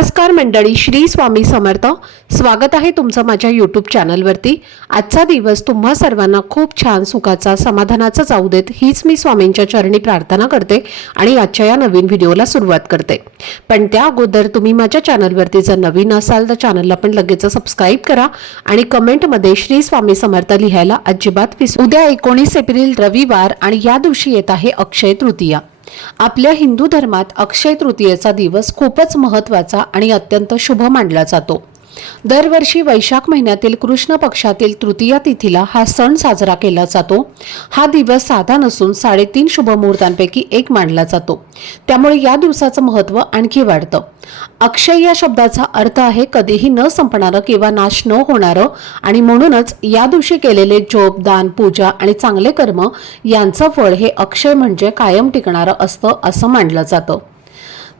नमस्कार मंडळी, श्री स्वामी समर्थ. स्वागत आहे तुमचं माझ्या यूट्यूब चॅनलवरती. आजचा दिवस तुम्हा सर्वांना खूप छान सुखाचा समाधानाचा जाऊ देत हीच मी स्वामींच्या चरणी प्रार्थना करते आणि आजच्या या नवीन व्हिडिओला सुरुवात करते. पण त्या अगोदर तुम्ही माझ्या चॅनलवरती जर नवीन असाल तर चॅनलला पण लगेच सबस्क्राईब करा आणि कमेंटमध्ये श्री स्वामी समर्थ लिहायला अजिबात विसरू. उद्या 19 एप्रिल रविवार आणि या दिवशी येत आहे अक्षय तृतीया. आपल्या हिंदू धर्मात अक्षय तृतीयेचा दिवस खूपच महत्त्वाचा आणि अत्यंत शुभ मानला जातो. दरवर्षी वैशाख महिन्यातील कृष्ण पक्षातील तृतीया तिथीला हा सण साजरा केला जातो. हा दिवस साधा नसून 3.5 शुभ मुहूर्तांपैकी एक मानला जातो. त्यामुळे या दिवसाचं महत्त्व आणखी वाढतं. अक्षय या शब्दाचा अर्थ आहे कधीही न संपणारं किंवा नाश न होणारं, आणि म्हणूनच या दिवशी केलेले जप, दान, पूजा आणि चांगले कर्म यांचं फळ हे अक्षय म्हणजे कायम टिकणारं असतं असं मानलं जातं.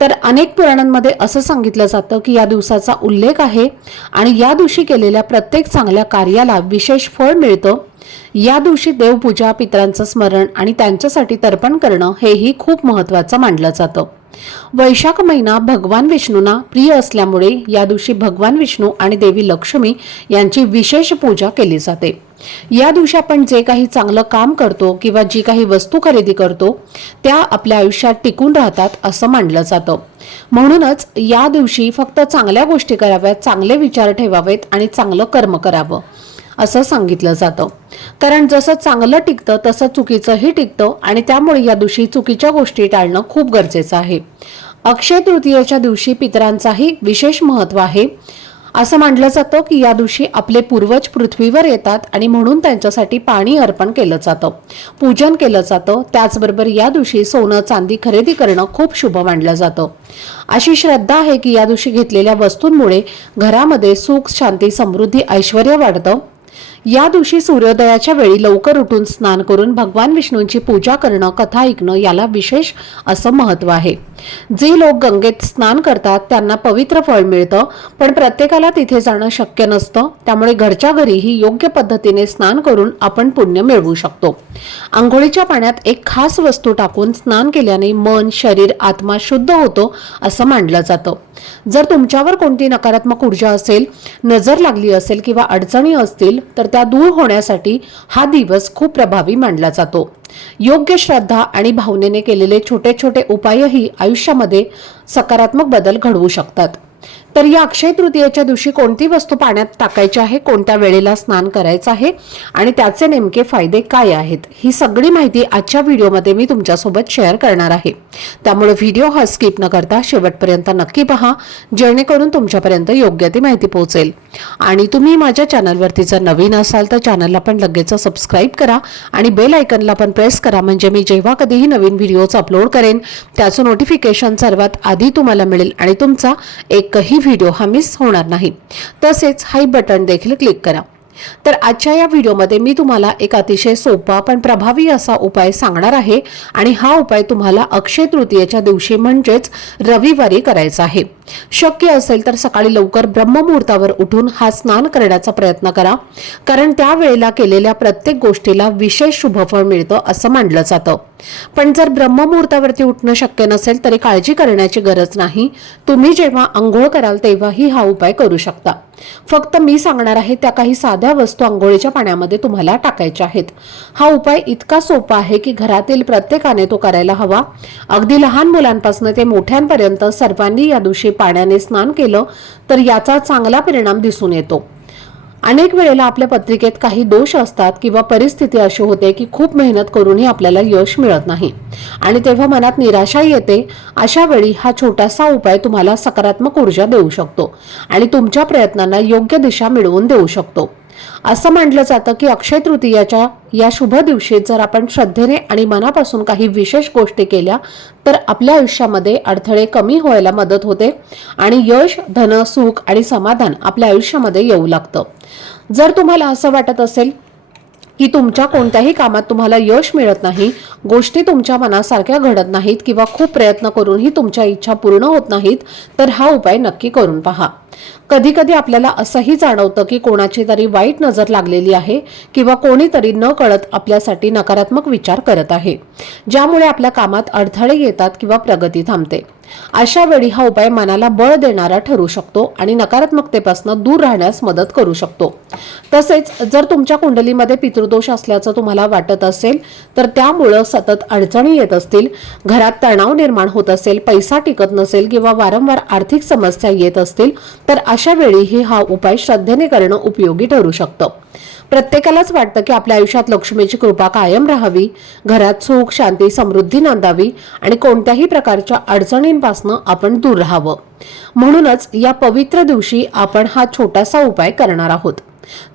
तर अनेक पुराणांमध्ये असं सांगितलं जातं की या दिवसाचा उल्लेख आहे आणि या दिवशी केलेल्या प्रत्येक चांगल्या कार्याला विशेष फळ मिळतं. या दिवशी देवपूजा, पितरांचं स्मरण आणि त्यांच्यासाठी तर्पण करणं हेही खूप महत्त्वाचं मानलं जातं. वैशाख महिना भगवान विष्णूंना प्रिय असल्यामुळे या दिवशी भगवान विष्णू आणि देवी लक्ष्मी यांची विशेष पूजा केली जाते. या दिवशी आपण जे काही चांगलं काम करतो किंवा जी काही वस्तू खरेदी करतो त्या आपल्या आयुष्यात टिकून राहतात असं मानलं जातं. म्हणूनच या दिवशी फक्त चांगल्या गोष्टी कराव्यात, चांगले विचार ठेवावेत आणि चांगलं कर्म करावं असं सांगितलं जातं. कारण जसं चांगलं टिकतं तसं चुकीचंही टिकतं आणि त्यामुळे या दिवशी चुकीच्या गोष्टी टाळणं खूप गरजेचं आहे. अक्षय तृतीयेच्या दिवशी पितरांचाही विशेष महत्त्व आहे. असं मानलं जातं की या दिवशी आपले पूर्वज पृथ्वीवर येतात आणि म्हणून त्यांच्यासाठी पाणी अर्पण केलं जातं, पूजन केलं जातं. त्याचबरोबर या दिवशी सोनं चांदी खरेदी करणं खूप शुभ मानलं जातं. अशी श्रद्धा आहे की या दिवशी घेतलेल्या वस्तूंमुळे घरामध्ये सुख, शांती, समृद्धी, ऐश्वर्य वाढतं. या दिवशी सूर्योदयाच्या वेळी लवकर उठून स्नान करून भगवान विष्णूंची पूजा करणं, कथा ऐकणं याला विशेष असं महत्त्व आहे. जे लोक गंगेत स्नान करतात त्यांना पवित्र फळ मिळतं, पण प्रत्येकाला तिथे जाणं शक्य नसतं. त्यामुळे घरच्या घरीही योग्य पद्धतीने स्नान करून आपण पुण्य मिळवू शकतो. आंघोळीच्या पाण्यात एक खास वस्तू टाकून स्नान केल्याने मन, शरीर, आत्मा शुद्ध होतो असं मानलं जातं. जर तुमच्यावर कोणती नकारात्मक ऊर्जा असेल, नजर लागली असेल किंवा अडचणी असतील तर त्या दूर होण्यासाठी हा दिवस खूप प्रभावी मानला जातो. योग्य श्रद्धा आणि भावनेने केलेले छोटे छोटे उपायही आयुष्यामध्ये सकारात्मक बदल घडवू शकतात. तर या अक्षय तृतीयेच्या दिवशी कोणती वस्तू पाण्यात टाकायची आहे, कोणत्या वेळेला स्नान करायचं आहे आणि त्याचे नेमके फायदे काय आहेत, ही सगळी माहिती आजच्या व्हिडिओमध्ये मी तुमच्यासोबत शेअर करणार आहे. त्यामुळे व्हिडिओ हा स्किप न करता शेवटपर्यंत नक्की पहा, जेणेकरून तुमच्यापर्यंत योग्य ती माहिती पोहोचेल. आणि तुम्ही माझ्या चॅनलवरती जर नवीन असाल तर चॅनलला पण लगेच सबस्क्राईब करा आणि बेल आयकनला पण प्रेस करा, म्हणजे मी जेव्हा कधीही नवीन व्हिडिओज अपलोड करेन त्याचं नोटिफिकेशन सर्वात आधी तुम्हाला मिळेल आणि तुमचा एकही व्हिडिओ हा मिस होणार नाही. तसेच हाय बटन देखील क्लिक करा. तर आजच्या या व्हिडिओमध्ये मी तुम्हाला एक अतिशय सोपा पण प्रभावी असा उपाय सांगणार आहे आणि हा उपाय तुम्हाला अक्षय तृतीयेच्या दिवशी म्हणजेच रविवारी करायचा आहे. शक्य असेल तर सकाळी लवकर ब्रह्ममुहूर्तावर उठून हा स्नान करण्याचा प्रयत्न करा, कारण त्यावेळेला केलेल्या प्रत्येक गोष्टीला विशेष शुभफळ मिळतं असं मानलं जातं. पण जर ब्रह्ममुहूर्तावरती उठणं शक्य नसेल तरी काळजी करण्याची गरज नाही. तुम्ही जेव्हा अंघोळ कराल तेव्हाही हा उपाय करू शकता. फक्त मी सांगणार आहे त्या काही साध्या वस्तू अंघोळीच्या पाण्यामध्ये तुम्हाला टाकायच्या आहेत. हा उपाय इतका सोपा आहे की घरातील प्रत्येकाने तो करायला हवा. अगदी लहान मुलांपासून ते मोठ्यांपर्यंत सर्वांनी या दिवशी पाण्याने स्नान केलं तर याचा चांगला परिणाम दिसून येतो. अनेक वेळेला आपल्या पत्रिकेत काही दोष असतात किंवा परिस्थिती अशी होते की खूप मेहनत करूनही आपल्याला यश मिळत नाही आणि तेव्हा मनात निराशा येते. अशा वेळी हा छोटासा उपाय तुम्हाला सकारात्मक ऊर्जा देऊ शकतो आणि तुमच्या प्रयत्नांना योग्य दिशा मिळवून देऊ शकतो. असं मानलं जातं की अक्षय तृतीयाच्या या शुभ दिवशी जर आपण श्रद्धेने आणि मनापासून काही विशेष गोष्टी केल्या तर आपल्या आयुष्यामध्ये अडथळे कमी व्हायला मदत होते आणि यश, धन, सुख आणि समाधान आपल्या आयुष्यामध्ये येऊ लागतं. जर तुम्हाला असं वाटत असेल की तुमच्या कोणत्याही कामात तुम्हाला यश मिळत नाही, गोष्टी तुमच्या मनासारख्या घडत नाहीत किंवा खूप प्रयत्न करूनही तुमच्या इच्छा पूर्ण होत नाहीत, तर हा उपाय नक्की करून पहा. कधी कधी आपल्याला असंही जाणवतं की कोणाची तरी वाईट नजर लागलेली आहे किंवा कोणीतरी न कळत आपल्यासाठी नकारात्मक विचार करत आहे, ज्यामुळे आपल्या कामात अडथळे येतात किंवा प्रगती थांबते. अशा वेळी हा उपाय मनाला बळ देणारा ठरू शकतो आणि नकारात्मकतेपासून दूर राहण्यास मदत करू शकतो। तसेच जर तुमच्या कुंडलीमध्ये पितृदोष असल्याचं तुम्हाला वाटत असेल तर त्यामुळे सतत अडचणी येत असतील, घरात तणाव निर्माण होत असेल, पैसा टिकत नसेल किंवा वारंवार आर्थिक समस्या येत असतील तर अशा वेळीही हा उपाय श्रद्धेने करणं उपयोगी ठरू शकतं। प्रत्येकालाच वाटतं की आपल्या आयुष्यात लक्ष्मीची कृपा कायम राहावी, घरात सुख, शांती, समृद्धी नांदावी आणि कोणत्याही प्रकारच्या अडचणींपासून आपण दूर राहावं। म्हणूनच या पवित्र दिवशी आपण हा छोटासा उपाय करणार आहोत,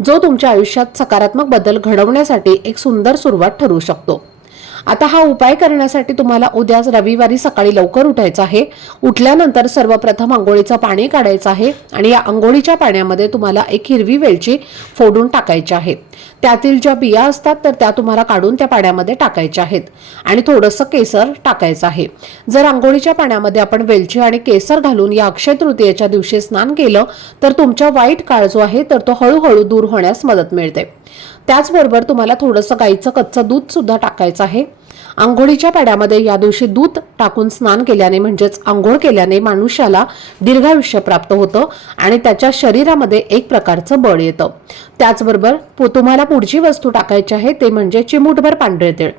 जो तुमच्या आयुष्यात सकारात्मक बदल घडवण्यासाठी एक सुंदर सुरुवात ठरू शकतो। आता हा उपाय करण्यासाठी तुम्हाला उद्या रविवारी सकाळी लवकर उठायचं आहे। उठल्यानंतर सर्वप्रथम अंघोळीचं पाणी काढायचं आहे आणि या अंघोळीच्या पाण्यामध्ये तुम्हाला एक हिरवी वेलची फोडून टाकायची आहे। त्यातील ज्या बिया असतात तर त्या तुम्हाला काढून त्या पाण्यामध्ये टाकायच्या आहेत आणि थोडंसं केसर टाकायचं आहे। जर अंघोळीच्या पाण्यामध्ये आपण वेलची आणि केसर घालून या अक्षय तृतीयेच्या दिवशी स्नान केलं तर तुमचा वाईट काळ जो आहे तर तो हळूहळू दूर होण्यास मदत मिळते। त्याचबरोबर तुम्हाला थोडंसं गाईचं कच्चं दूध सुद्धा टाकायचं आहे। अंघोळीच्या पाण्यामध्ये या दिवशी दूध टाकून स्नान केल्याने म्हणजेच अंघोळ केल्याने मनुष्याला दीर्घायुष्य प्राप्त होतं आणि त्याच्या शरीरामध्ये एक प्रकारचं बळ येतं। त्याचबरोबर तुम्हाला पुढची वस्तू टाकायची आहे ते म्हणजे चिमूटभर पांढरे तीळ।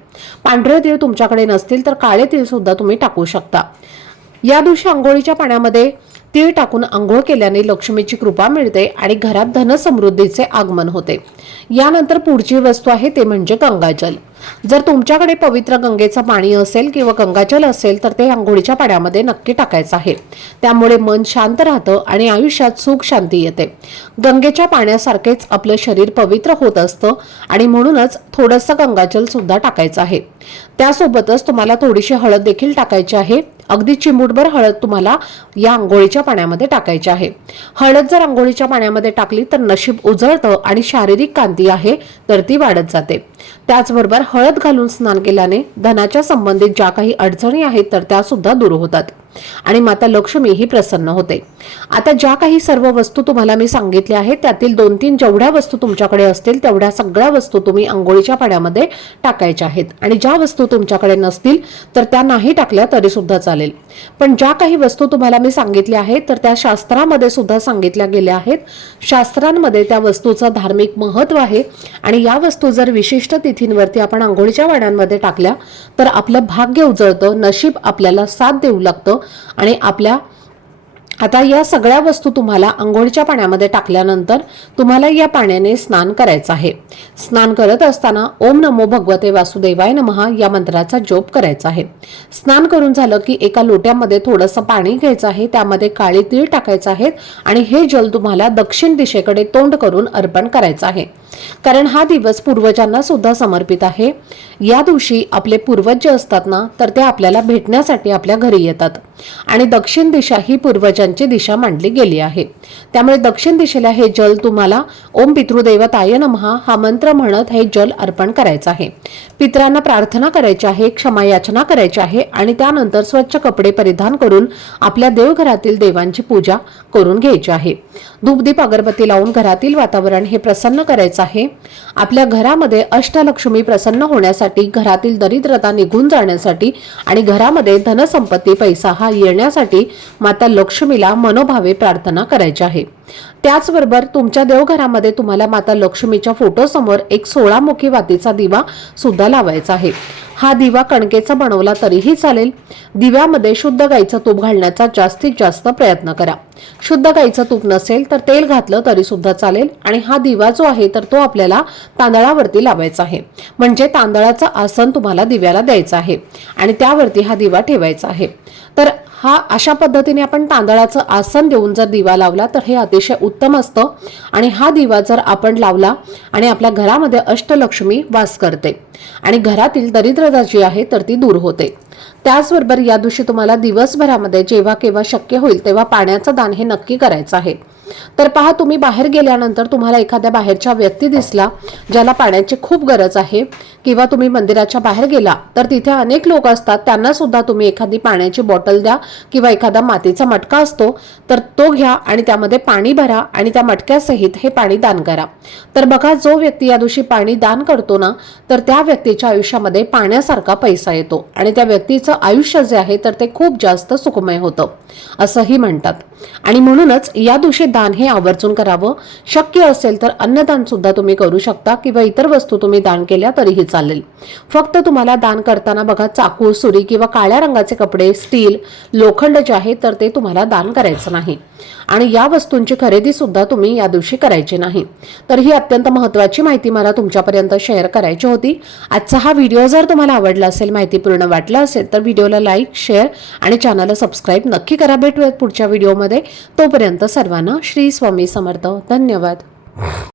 पांढरे तीळ तुमच्याकडे नसतील तर काळे तीळ सुद्धा तुम्ही टाकू शकता। या दिवशी अंघोळीच्या पाण्यामध्ये तीळ टाकून अंघोळ केल्याने लक्ष्मीची कृपा मिळते आणि घरात धनसमृद्धीचे आगमन होते। यानंतर पुढची वस्तू आहे ते म्हणजे गंगाजल। जर तुमच्याकडे पवित्र गंगेचं पाणी असेल किंवा गंगाजल असेल तर ते अंघोळीच्या पाण्यामध्ये नक्की टाकायचं आहे। त्यामुळे मन शांत राहतं आणि आयुष्यात सुख शांती येते। गंगेच्या पाण्यासारखेच आपलं शरीर पवित्र होत असतं आणि म्हणूनच थोडंसं गंगाजल सुद्धा टाकायचं आहे। त्यासोबतच तुम्हाला थोडीशी हळद देखील टाकायची आहे। अगदी चिमूटभर हळद तुम्हाला या अंघोळीच्या पाण्यामध्ये टाकायची आहे। हळद जर अंघोळीच्या पाण्यामध्ये टाकली तर नशीब उजळतं आणि शारीरिक कांती आहे तर ती वाढत जाते। त्याचबरोबर हळद घालून स्नान केल्याने धनाच्या संबंधित ज्या काही अडचणी आहेत तर त्या सुद्धा दूर होतात आणि माता लक्ष्मी ही प्रसन्न होते। आता ज्या काही सर्व वस्तू तुम्हाला मी सांगितल्या आहेत त्यातील 2-3 जेवढ्या वस्तू तुमच्याकडे असतील तेवढ्या सगळ्या वस्तू तुम्ही अंघोळीच्या पाण्यामध्ये टाकायच्या आहेत आणि ज्या वस्तू तुमच्याकडे नसतील तर त्या नाही टाकल्या तरी सुद्धा चालेल। पण ज्या काही वस्तू तुम्हाला मी सांगितल्या आहेत तर त्या शास्त्रामध्ये सुद्धा सांगितल्या गेल्या आहेत। शास्त्रांमध्ये त्या वस्तूचं धार्मिक महत्त्व आहे आणि या वस्तू जर विशिष्ट तिथींवरती आपण अंघोळीच्या पाण्यामध्ये टाकल्या तर आपलं भाग्य उजळतं, नशीब आपल्याला साथ देऊ लागतं आणि आता या सगळ्या वस्तू तुम्हाला अंघोळीच्या पाण्यामध्ये टाकल्यानंतर तुम्हाला या पाण्याने स्नान करायचं आहे। स्नान करत असताना ओम नमो भगवते वासुदेवाय नमः या मंत्राचा जप करायचा आहे। स्नान करून झालं की एका लोट्यामध्ये थोडंसं पाणी घ्यायचं आहे, त्यामध्ये काळे तीळ टाकायचं आहे आणि हे जल तुम्हाला दक्षिण दिशेकडे तोंड करून अर्पण करायचं आहे, कारण हा दिवस पूर्वजांना सुद्धा समर्पित आहे। या दिवशी आपले पूर्वज जे असतात ना तर ते आपल्याला भेटण्यासाठी आपल्या घरी येतात आणि दक्षिण दिशा ही पूर्वजांची दिशा मानली गेली आहे। त्यामुळे दक्षिण दिशेला हे जल तुम्हाला ओम पितृदेवताय नमः हा मंत्र म्हणत हे जल अर्पण करायचं आहे। पितरांना प्रार्थना करायची आहे, क्षमा याचना करायची आहे आणि त्यानंतर स्वच्छ कपडे परिधान करून आपल्या देवघरातील देवांची पूजा करून घ्यायची आहे। धूपदीप अगरबत्ती लावून घरातील वातावरण हे प्रसन्न करायचं आहे। आपल्या घरामध्ये अष्टलक्ष्मी प्रसन्न होण्यासाठी, घरातील दरिद्रता निघून जाण्यासाठी आणि घरामध्ये धनसंपत्ती पैसा हा येण्यासाठी माता लक्ष्मीला मनोभावे प्रार्थना करायची आहे। त्याचबरोबर तुमच्या देवघरामध्ये तुम्हाला माता लक्ष्मीच्या फोटो समोर एक 16 मुखी वातीचा दिवा सुद्धा लावायचा आहे। हा दिवा कणकेचा बनवला तरीही चालेल। दिव्यामध्ये शुद्ध गाईचं तूप घालण्याचा जास्तीत जास्त प्रयत्न करा। शुद्ध गाईचं तूप नसेल तर तेल घातलं तरी सुद्धा चालेल आणि हा दिवा जो आहे तर तो आपल्याला तांदळावरती लावायचा आहे, म्हणजे तांदळाचं आसन तुम्हाला दिव्याला द्यायचं आहे आणि त्यावरती हा दिवा ठेवायचा आहे। तर अशा पद्धतीने आपण तांदळाचं आसन देऊन जर दिवा लावला तर हे अतिशय उत्तम असतं आणि हा दिवा जर आपण लावला आणि आपल्या घरामध्ये अष्टलक्ष्मी वास करते आणि घरातील दरिद्रता जी आहे तर ती दूर होते। त्याचबरोबर या दिवशी तुम्हाला दिवसभरामध्ये जेव्हा केव्हा शक्य होईल तेव्हा पाण्याचं दान हे नक्की करायचं आहे। तर पहा, तुम्ही बाहेर गेल्यानंतर तुम्हाला एखाद्या बाहेरच्या व्यक्ती दिसला ज्याला पाण्याची खूप गरज आहे, किंवा तुम्ही मंदिराच्या बाहेर गेला तर तिथे अनेक लोक असतात, त्यांना सुद्धा तुम्ही एखादी पाण्याची बॉटल द्या किंवा एखादा मातीचा मटका असतो तर तो घ्या आणि त्यामध्ये पाणी भरा आणि त्या मटक्यासहित हे पाणी दान करा. तर बघा, जो व्यक्ती या दिवशी पाणी दान करतो ना, तर त्या व्यक्तीच्या आयुष्यामध्ये पाण्यासारखा पैसा येतो आणि त्या व्यक्तीचं आयुष्य जे आहे तर ते खूप जास्त सुखमय होतं असंही म्हणतात. आणि म्हणूनच या दिवशी दान हे आवर्जून करावं. शक्य असेल तर अन्नदान सुद्धा तुम्ही करू शकता किंवा इतर वस्तू तुम्ही दान केल्या तरीही चालेल. फक्त तुम्हाला दान करताना बघा, चाकू, सुरी किंवा काळ्या रंगाचे कपडे, स्टील, लोखंड जे आहे तर ते तुम्हाला दान करायचं नाही. आणि या वस्तूंची खरेदी सुद्धा तुम्ही या दिवशी करायची नाही. तर ही अत्यंत महत्त्वाची माहिती मला तुमच्यापर्यंत शेअर करायची होती. आजचा हा व्हिडिओ जर तुम्हाला आवडला असेल, माहितीपूर्ण वाटला असेल तर व्हिडिओला लाईक, शेअर आणि चॅनलला सबस्क्राईब नक्की करा. भेटूयात पुढच्या व्हिडिओमध्ये. तोपर्यंत सर्वांना श्री स्वामी समर्थ. धन्यवाद.